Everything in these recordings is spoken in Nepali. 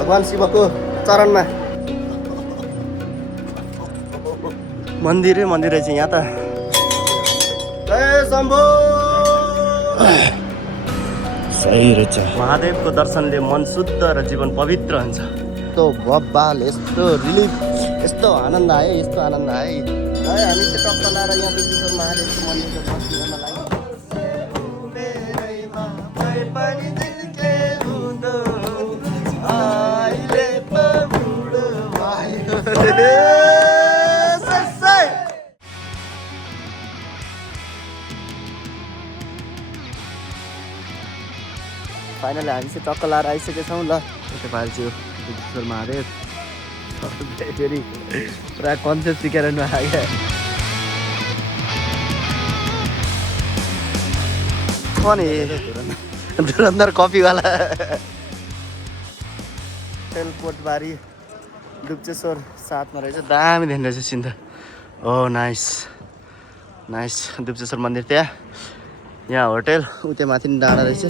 भगवान शिवको चरणमा मन्दिरै मन्दिर रहेछ यहाँ त। जय शम्भो। सही रहेछ। महादेवको दर्शनले मन शुद्ध र जीवन पवित्र हुन्छ। यस्तो बब्बाल, यस्तो रिलिफ, यस्तो आनन्द आयो, यस्तो आनन्द आयो। है हामी चाहिँ टक्क लाएर यहाँ दुर्गेश्वर महादेवको मन्दिरको दर्शन गर्न लाग्यौँ। फाइनली हामी चाहिँ टक्क लाएर आइसकेका छौँ। ल यता पारि चाहिँ दुर्गेश्वर महादेव फेरि पुरा कन्सेप्ट सिकेर नआयो कौन है धुरन्धर कफीवाला। तेलकोटबारी दुप्चेश्वर साथमा रहेछ। दामी देख्ने रहेछ सिन त। ओ नाइस नाइस। दुप्चेश्वर मन्दिर त्यहाँ, यहाँ होटेल, उता माथि डाँडा रहेछ।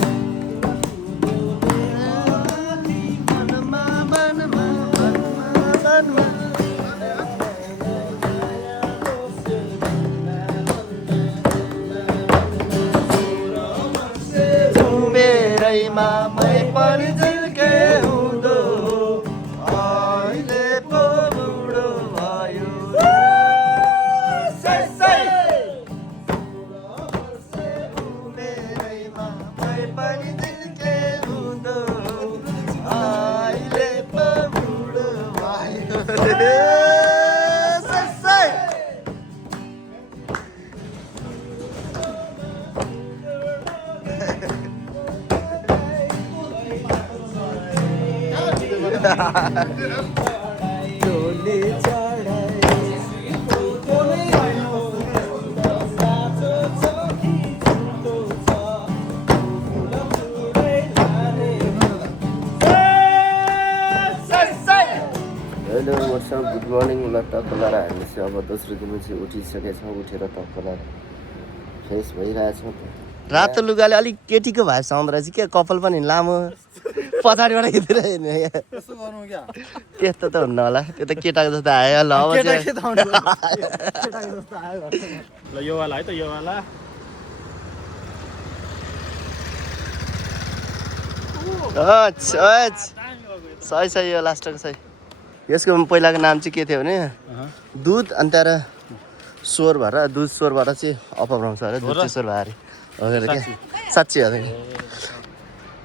Hello WhatsApp, good morning. ल टक्क लाएर हामी चाहिँ अब दोस्रो दिन चाहिँ उठिसकेका छौँ। उठेर टक्क लाएर फ्रेस भइरहेछौँ। रातो लुगाले अलिक केटीको भाइ आउँदो रहेछ क्या। कपाल पनि लामो, पछाडिबाट खिचेर हिँड्ने। त्यस्तो त हुन्न होला, त्यो त केटाको जस्तो आयो। ल अब ल यो वाला है त, यो वाला सही सही, यो लास्टको सही। यसको पहिलाको नाम चाहिँ के थियो भने दुध, अनि त्यहाँबाट स्वर भएर दुध स्वरबाट चाहिँ अपभ्रंश भएर दुधेश्वर भारी हो क्या। साँच्ची हो।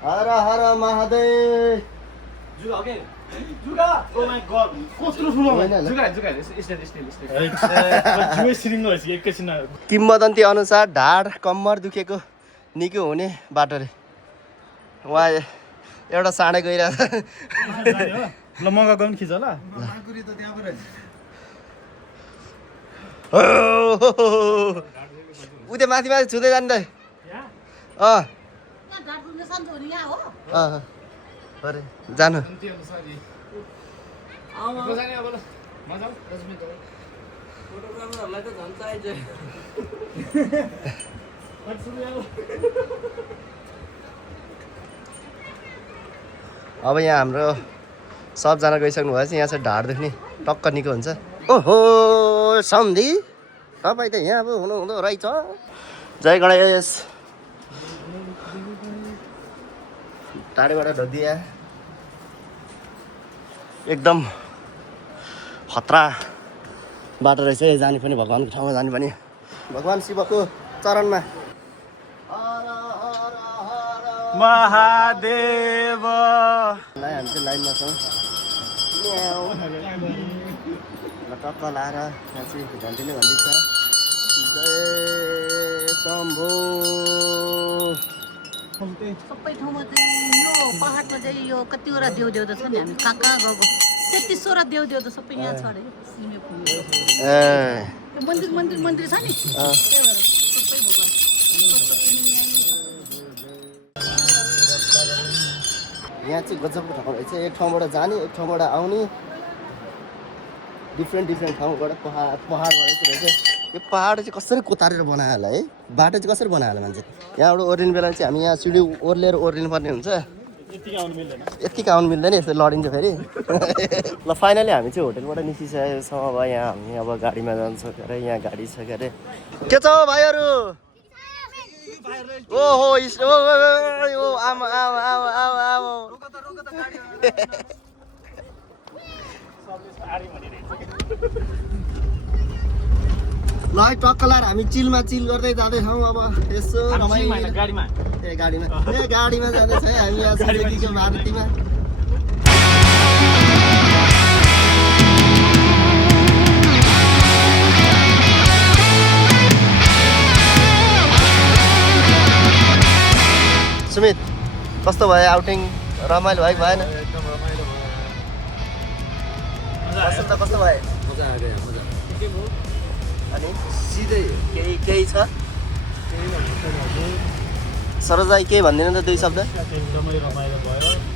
हर हर महादेव। किम्बदन्ती अनुसार ढाड कम्मर दुखेको निकै हुने बाटो रे। उहाँ एउटा साँडे गइरहेको ल मगाएको पनि खिच ल। उता माथि माथि छुँदै जानु त। जानु अब यहाँ हाम्रो सबजना गइसक्नु भएछ। यहाँ चाहिँ ढाड दुख्ने टक्क निको हुन्छ। ओहो सम्धी, तपाईँ त यहाँ अब हुनुहुँदो रहेछ। जय गणेश। टाढेबाट ढोदिया एकदम खतरा बाटो रहेछ। जाने पनि भगवान्को ठाउँमा जाने पनि भगवान शिवको चरणमा। महादेव। हामी चाहिँ लाइनमा छौँ। टक्क लाएर यहाँ चाहिँ घन्टीले घन्टी छ। जय शम्भो। सबै ठाउँमा चाहिँ यो पहाडमा चाहिँ यो कतिवटा देउदेउ त छ नि। हामी कहाँ कहाँ गएको 33वटा देउदेउ त सबै यहाँ छ अरे। मन्दिर मन्दिर मन्दिर छ नि, त्यही भएर सबै भगवान्। यहाँ चाहिँ गजबको ठाउँ रहेछ। एक ठाउँबाट जाने, एक ठाउँबाट आउने, डिफ्रेन्ट ठाउँबाट पहाडबाट चाहिँ रहेछ। यो पहाड चाहिँ कसरी कोतारेर बनायो होला है, बाटो चाहिँ कसरी बनायो होला मान्छे। यहाँबाट ओर्लिनु बेला चाहिँ हामी यहाँ सिँढी ओर्लिएर ओर्लिनु पर्ने हुन्छ। यतिकै आउनु मिल्दैन यतिको आउनु मिल्दैन यस्तो लडिन्छ फेरि ल फाइनली हामी चाहिँ होटेलबाट निस्किसकेको छौँ अब यहाँ हामी अब गाडीमा जान्छौँ के अरे यहाँ गाडी छ के अरे के छ भाइहरू ओहो ओ आमा आमा आमा आमा आमा ल है टक्क लाएर हामी चिलमा चिल गर्दै जाँदैछौँ अब यसो रमाइलो गाडीमा ए गाडीमा जाँदैछ है हामी यहाँ सुजुकीको मारुतिमा सुमित कस्तो भयो आउटिङ रमाइलो भयो कि भएन एकदम रमाइलो भयो कस्तो भयो मजा आ गयो मजा के भयो अनि सिधै केही छ सरोज दाइ केही भन्दैन त दुई शब्द एकदमै रमाइलो भयो